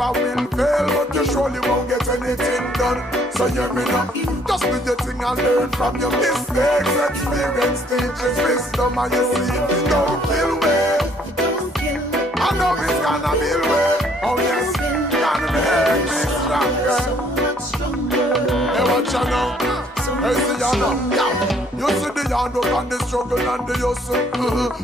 I will fail, but you surely won't get anything done. So hear me now, just do your thing and learn from your mistakes. Experience teaches wisdom, and you see, don't kill me. I know it's gonna be way. Oh yes, gonna make me stronger. Hey, what you know? Hey, see you now, yeah. You see the hard work and the struggle and the hustle.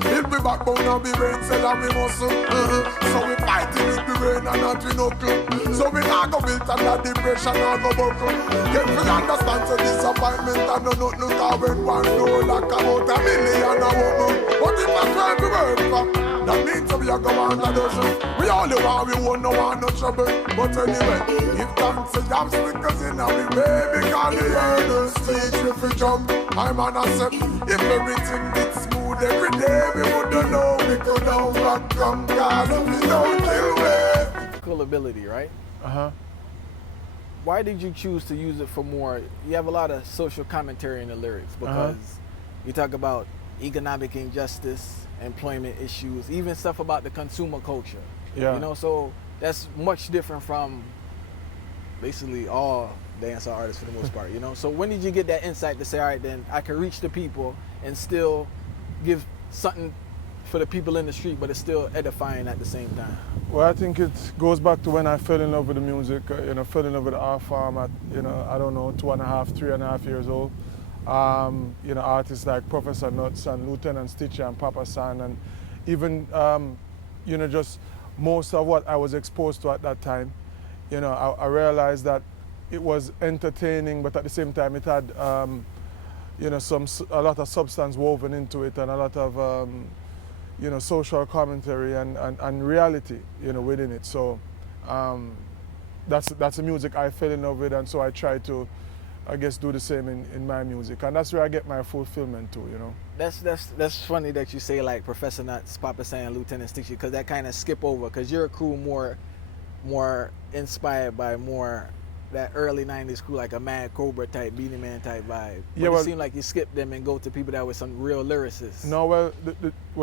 Build me backbone and be brain cell and me muscle. So we fighting with the brain and not with knuckle. So we not go build under depression or go buckle. Get me understand so disappointment and no nothing. Cause when one door like about $1 million a woman. But if I try to work for, that means we are going to dozen. We only want, we won't no want no trouble. But anyway, if thanks to obstacles in our way, because the hurdles teach if we jump. I'm on a step. If everything gets smooth every day, we wouldn't know we could overcome. Cause we don't kill me. Cool ability, right? Uh-huh. Why did you choose to use it for more? You have a lot of social commentary in the lyrics because you talk about economic injustice, employment issues, even stuff about the consumer culture. Yeah. You know, so that's much different from basically all dancehall artists for the most part, you know? So when did you get that insight to say, all right, then I can reach the people and still give something for the people in the street, but it's still edifying at the same time? Well, I think it goes back to when I fell in love with the music, fell in love with the art form at, I don't know, 2.5, 3.5 years old. Artists like Professor Nuts and Lieutenant Stitcher and Papa San, and even, just most of what I was exposed to at that time. I realized that it was entertaining, but at the same time it had, a lot of substance woven into it and a lot of, social commentary and reality, within it. So that's the music I fell in love with, and so I try to, I guess, do the same in my music, and that's where I get my fulfillment too, That's funny that you say like Professor Nuts, Papa San, Lieutenant Stitcher, because that kind of skip over, because your crew more inspired by more that early 90s crew, like a Mad Cobra type, Beanie Man type vibe. But yeah, it seemed like you skip them and go to people that were some real lyricists. No, well,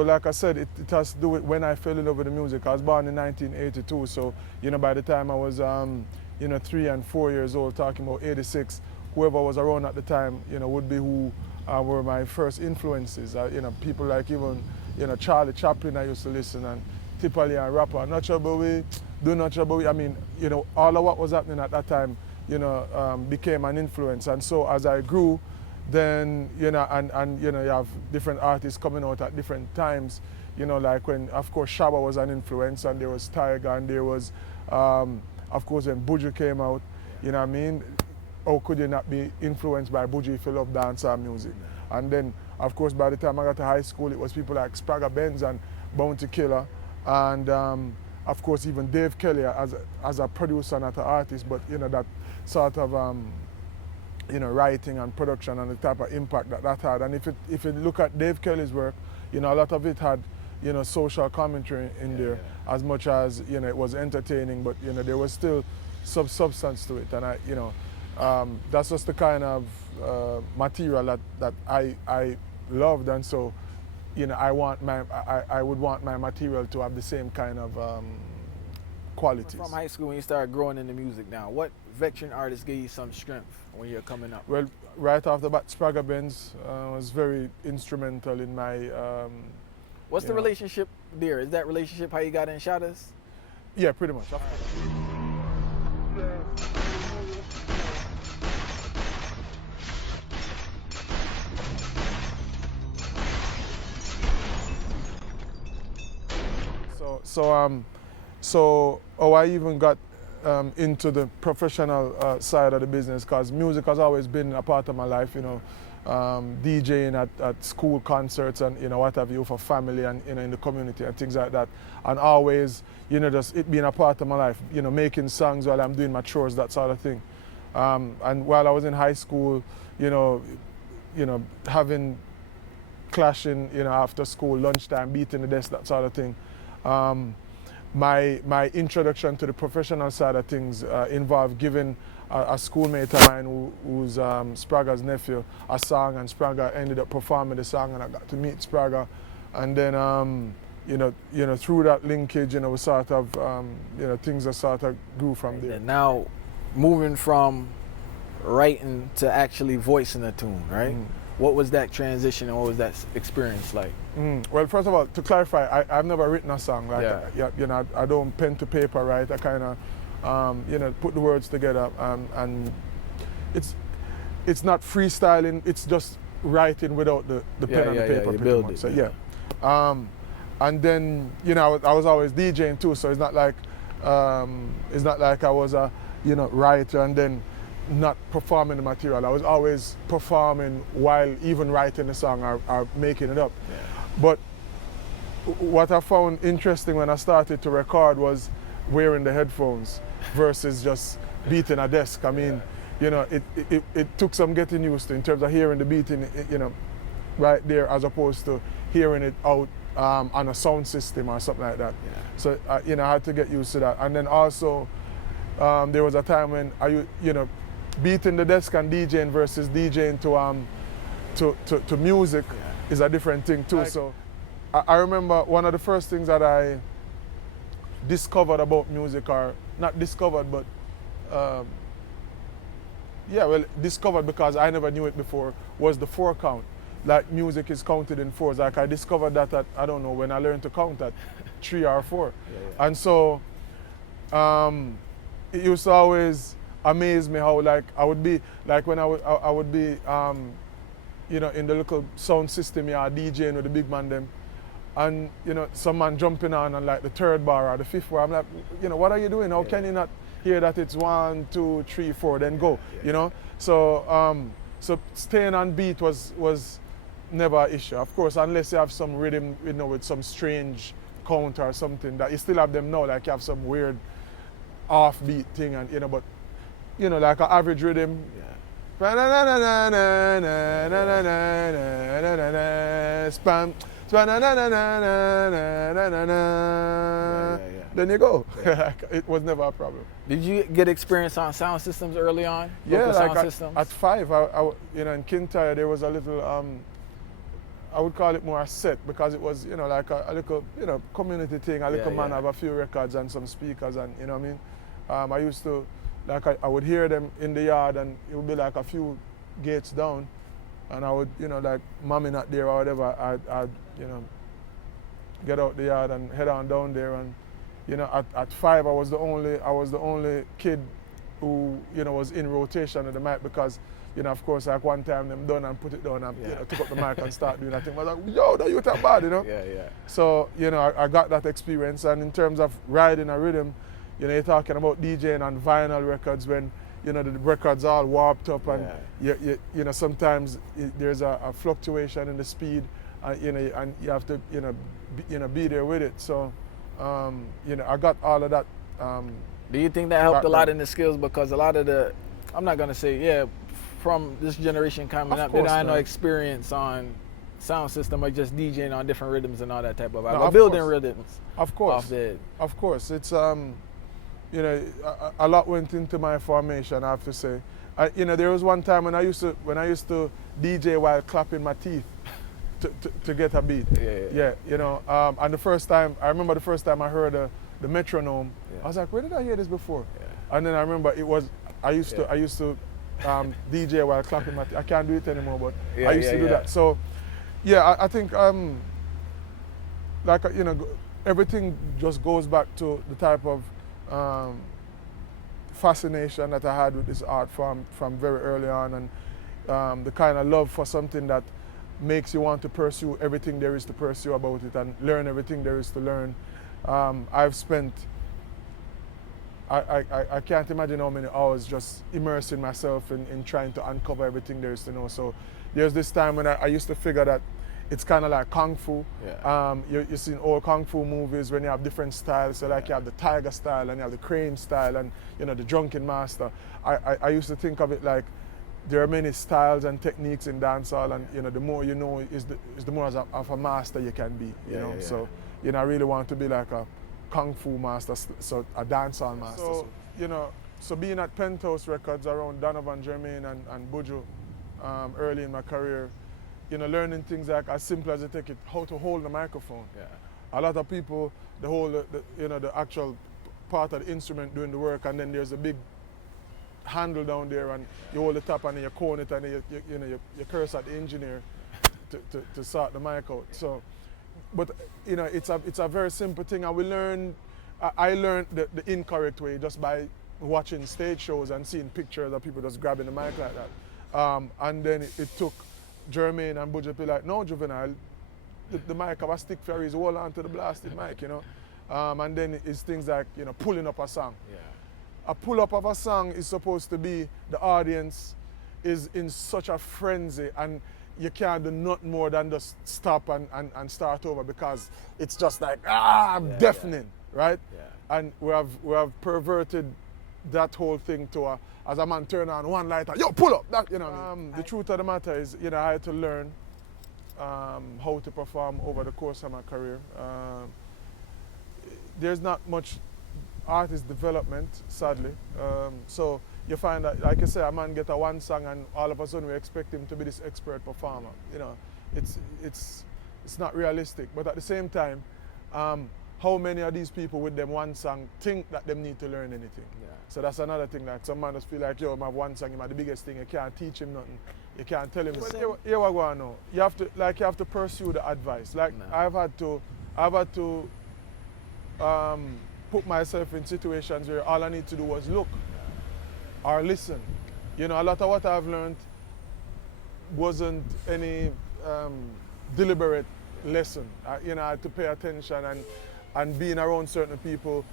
like I said, it has to do with when I fell in love with the music. I was born in 1982, so, by the time I was, 3 and 4 years old, talking about 86, whoever was around at the time, would be who were my first influences. People like even, Charlie Chaplin I used to listen, and Tipali and Rapper, Not Trouble We, Do Not Trouble We. I mean, all of what was happening at that time, became an influence. And so as I grew, then, you have different artists coming out at different times, like when, of course, Shabba was an influence, and there was Tiger, and there was, of course, when Buju came out, you know what I mean? How could you not be influenced by Buju if you love dancehall music? And then, of course, by the time I got to high school, it was people like Spragga Benz and Bounty Killer, and of course even Dave Kelly as a producer and as an artist, but that sort of writing and production and the type of impact that had. And if you look at Dave Kelly's work, a lot of it had social commentary in there, as much as it was entertaining, but there was still some substance to it, and that's just the kind of material that I loved, and so I would want my material to have the same kind of qualities. From high school, when you started growing into music now, what veteran artists gave you some strength when you're coming up? Well, right off the bat, Spragga Benz was very instrumental in my... What's the relationship there? Is that relationship how you got in Shadows? Yeah, pretty much. So how I even got into the professional side of the business, because music has always been a part of my life, DJing at school concerts and what have you, for family and in the community and things like that, and always just it being a part of my life, making songs while I'm doing my chores, that sort of thing. And while I was in high school, having clashing, after school, lunchtime, beating the desk, that sort of thing. My introduction to the professional side of things involved giving a schoolmate of mine who's Spragga's nephew a song, and Spragga ended up performing the song, and I got to meet Spragga. And then through that linkage, we sort of, things that sort of grew from there. And now, moving from writing to actually voicing a tune, right? What was that transition and what was that experience like? Well, first of all, to clarify, I've never written a song. Like, I don't pen to paper, right? I kind of, put the words together, and it's not freestyling. It's just writing without the pen and the paper. You pretty build much. it. So, and then I was always DJing too. So it's not like I was a writer and then not performing the material. I was always performing while even writing the song or making it up. Yeah. But what I found interesting when I started to record was wearing the headphones versus just beating a desk. I mean, it took some getting used to in terms of hearing the beating, right there, as opposed to hearing it out on a sound system or something like that. Yeah. So I had to get used to that. And then also there was a time when beating the desk and DJing versus DJing to music is a different thing too. So I remember one of the first things that I discovered about music, or not discovered, but discovered because I never knew it before, was the 4 count. Like, music is counted in 4s. Like, I discovered that at, I don't know, when I learned to count at 3 or 4. Yeah. And so it used to always amaze me how, like, I would be, like, when I would be in the little sound system, DJing with the big man them, and some man jumping on like the 3rd bar or the 5th bar. I'm like, what are you doing? How can you not hear that it's 1, 2, 3, 4, then go? So so staying on beat was never an issue. Of course, unless you have some rhythm, with some strange count or something, that you still have them now, like you have some weird offbeat thing, and but like an average rhythm. Spam. Then you go. It was never a problem. Did you get experience on sound systems early on? Yeah, like systems? At 5, I in Kintyre there was a little, I would call it more a set, because it was, like a little, community thing. A little man have a few records and some speakers, and you know what I mean. I used to, like, I would hear them in the yard, and it would be like a few gates down, and I would, like, mommy not there or whatever, I'd get out the yard and head on down there, and at 5 I was the only kid who was in rotation at the mic, because of course, like, one time them done and put it down and took up the mic and start doing that thing. I was like, yo, that you that bad, So I got that experience, and in terms of riding a rhythm, you're talking about DJing on vinyl records when the records all warped up, and sometimes there's a fluctuation in the speed, and you have to be there with it. So I got all of that. Do you think that helped a lot in the skills? Because a lot of I'm not gonna say from this generation coming up, they don't have no experience on sound system or just DJing on different rhythms and all that type of. But building rhythms. Of course. Of course, it's a lot went into my formation, I have to say. There was one time when I used to DJ while clapping my teeth to get a beat. And I remember the first time I heard the metronome, I was like, where did I hear this before? And then I remember I used to DJ while clapping my teeth. I can't do it anymore, but I used to do that. So I think everything just goes back to the type of fascination that I had with this art from very early on, and the kind of love for something that makes you want to pursue everything there is to pursue about it and learn everything there is to learn. I've spent, I can't imagine how many hours just immersing myself in trying to uncover everything there is to know. So there's this time when I used to figure that it's kind of like Kung Fu. You see in old Kung Fu movies when you have different styles. So like you have the tiger style and you have the crane style and the drunken master. I used to think of it like there are many styles and techniques in dancehall, and the more you know is the more of a master you can be. So I really want to be like a Kung Fu master, so a dancehall master. So being at Penthouse Records around Donovan, Jermaine, and Buju early in my career, learning things like as simple as how to hold the microphone. A lot of people, the whole, the actual part of the instrument doing the work, and then there's a big handle down there, and you hold the top and then you cone it, and then you curse at the engineer to sort the mic out. So, but it's a very simple thing, and we learn. I learned the incorrect way just by watching stage shows and seeing pictures of people just grabbing the mic like that. And then it took Romain and Buju to be like, no, Juvenile, the mic have a stick for his hold on to the blasted mic, And then it's things like, pulling up a song. Yeah. A pull up of a song is supposed to be the audience is in such a frenzy, and you can't do nothing more than just stop and start over, because it's just like, deafening, right? Yeah. And we have perverted that whole thing to as a man turn on one light and, yo, pull up, that, the truth of the matter is, I had to learn how to perform over the course of my career. There's not much artist development, sadly. So you find that, like I say, a man get a one song and all of a sudden we expect him to be this expert performer. It's not realistic. But at the same time, how many of these people with them one song think that they need to learn anything? Yeah. So that's another thing. Like some man just feel like, yo, I have one song, him have the biggest thing. You can't teach him nothing. You can't tell him. Here what going on. You have to pursue the advice. Like I've had to put myself in situations where all I need to do was look or listen. A lot of what I've learned wasn't any deliberate lesson. I had to pay attention and being around certain people,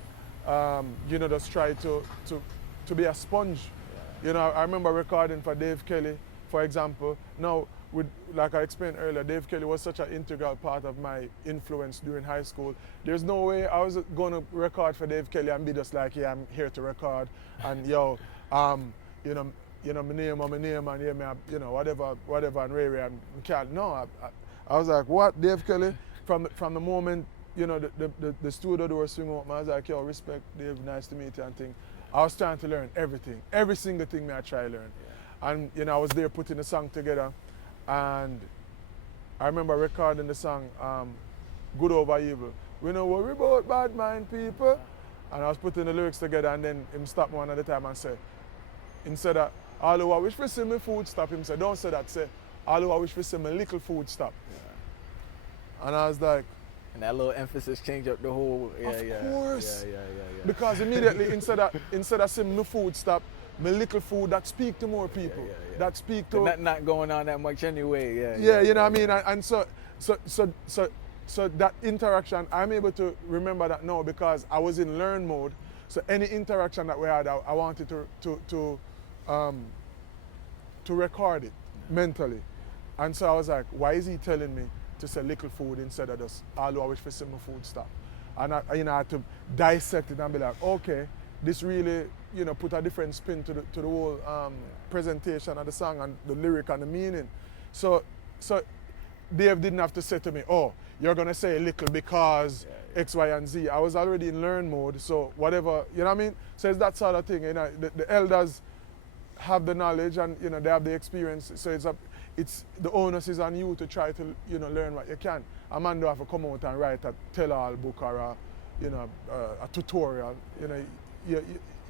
just try to be a sponge. I remember recording for Dave Kelly, for example. Now, like I explained earlier, Dave Kelly was such an integral part of my influence during high school. There's no way I was going to record for Dave Kelly and be just like, yeah, I'm here to record, and my name, and yeah, whatever, and Ray, and can't. No, I was like, what, Dave Kelly? From the moment, the studio door swing open, I was like, yo, respect, Dave, nice to meet you, and thing. I was trying to learn everything, every single thing I try to learn. Yeah. And I was there putting the song together, and I remember recording the song Good Over Evil. We don't worry about bad mind people. And I was putting the lyrics together, and then him stopped me one at a time and said, instead of, all who I wish for see me food stop, him said, don't say that, say, all who I wish for see me little food stop. Yeah. And I was like, and that little emphasis changed up the whole, of course. Yeah. Because immediately, instead of saying me food stop, my little food that speak to more people. Yeah. That speak to... But not going on that much anyway, Yeah, you know what I mean? And so that interaction, I'm able to remember that now because I was in learn mode. So any interaction that we had, I wanted to record it mentally. And so I was like, why is he telling me to say little food instead of just all I wish for some food stuff? And I had to dissect it and be like, okay, this really, put a different spin to the whole presentation of the song and the lyric and the meaning. So Dave didn't have to say to me, oh, you're gonna say a little because X, Y, and Z. I was already in learn mode, so whatever, you know what I mean? So it's that sort of thing, the elders have the knowledge and they have the experience, so it's the onus is on you to try to learn what you can. A man don't have to come out and write a tell-all book or a tutorial.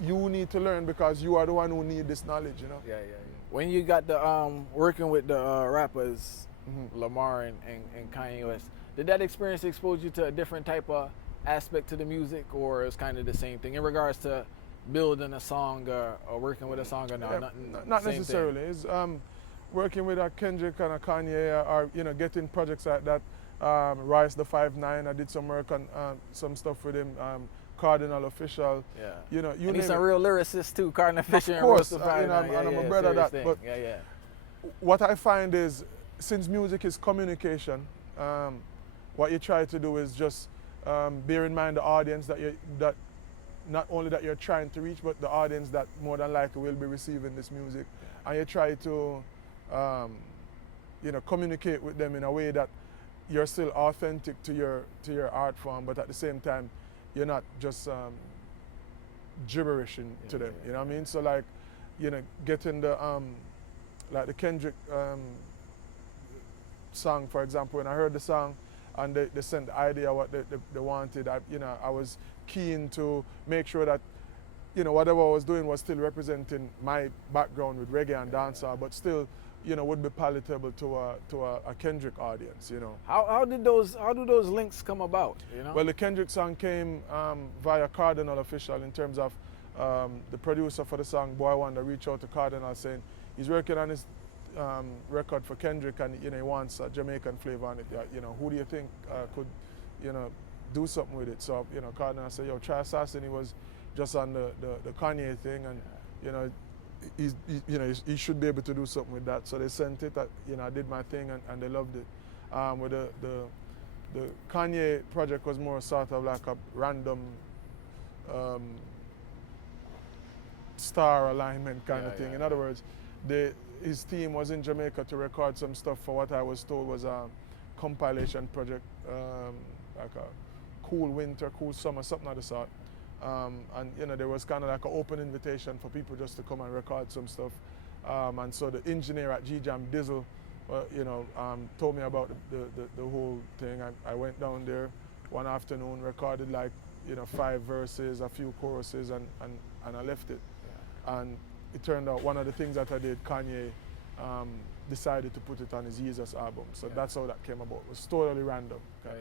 You need to learn because you are the one who need this knowledge. Yeah. When you got the working with the rappers, Lamar and Kanye West, did that experience expose you to a different type of aspect to the music, or it's kind of the same thing in regards to building a song or working with a song or no? Yeah, not necessarily. It's working with a Kendrick and a Kanye, or getting projects like that. Rice the 5'9", I did some work on some stuff with him. Cardinal Official. Yeah. And he's a real lyricist too, Cardinal Official. Of course, and I'm a brother that. But what I find is, since music is communication, what you try to do is just bear in mind the audience that not only that you're trying to reach, but the audience that more than likely will be receiving this music, and you try to communicate with them in a way that you're still authentic to your art form, but at the same time you're not just gibberishing to them. You know what I mean? So like, getting the like the Kendrick song, for example. When I heard the song, and they sent the idea what they wanted. I was keen to make sure that whatever I was doing was still representing my background with reggae and dancehall, but still, would be palatable to a Kendrick audience. How do those links come about? Well, the Kendrick song came via Cardinal Official in terms of the producer for the song, Boy Wonder, reached out to Cardinal saying he's working on his record for Kendrick and he wants a Jamaican flavor on it. Who do you think could do something with it? So Cardinal said, yo, try Assassin. He was just on the Kanye thing, and he should be able to do something with that. So they sent it. I did my thing, and they loved it. With the Kanye project was more sort of like a random star alignment kind of thing. In other words, his team was in Jamaica to record some stuff for what I was told was a compilation project, like a cool winter, cool summer, something of the sort. And there was kind of like an open invitation for people just to come and record some stuff. And so the engineer at G-Jam, Dizzle, told me about the whole thing. I went down there one afternoon, recorded like 5 verses, a few choruses, and I left it. Yeah. And it turned out one of the things that I did, Kanye decided to put it on his Jesus album. So that's how that came about. It was totally random. Yeah.